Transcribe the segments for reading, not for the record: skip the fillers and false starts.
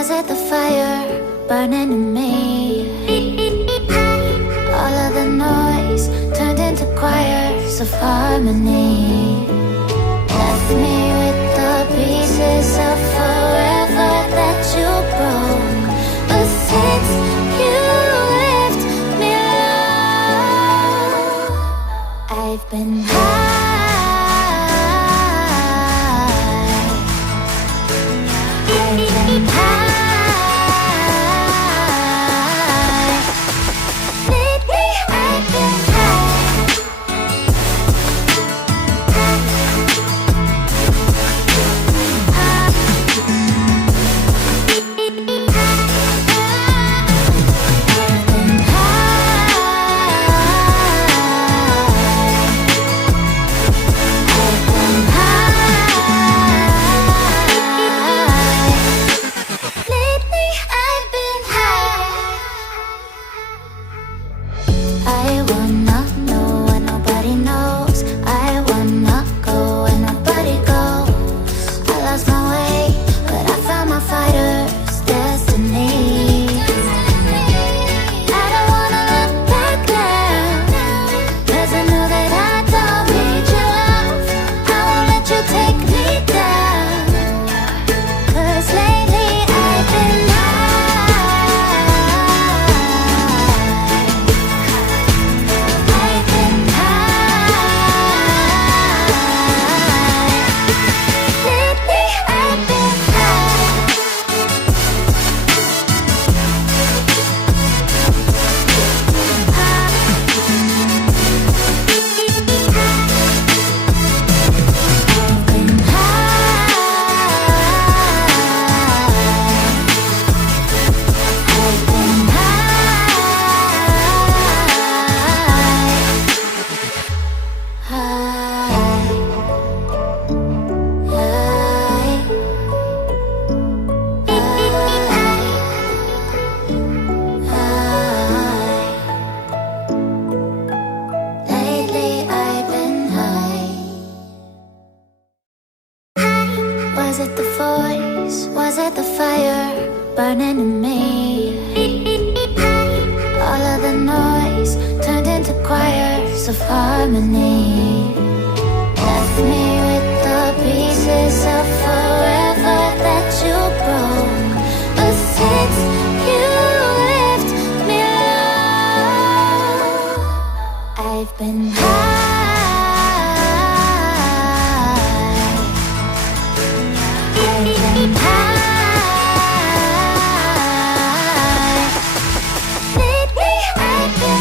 Was it the fire burning in me? All of the noise turned into choirs of harmony. Left me with the pieces of forever that you broke. But since you left me alone, I've been high. I've been high. Lately I've been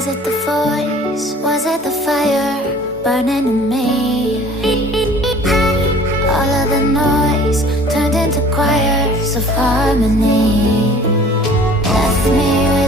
Was it the voice? Was it the fire burning in me? All of the noise turned into choirs of harmony. Left me with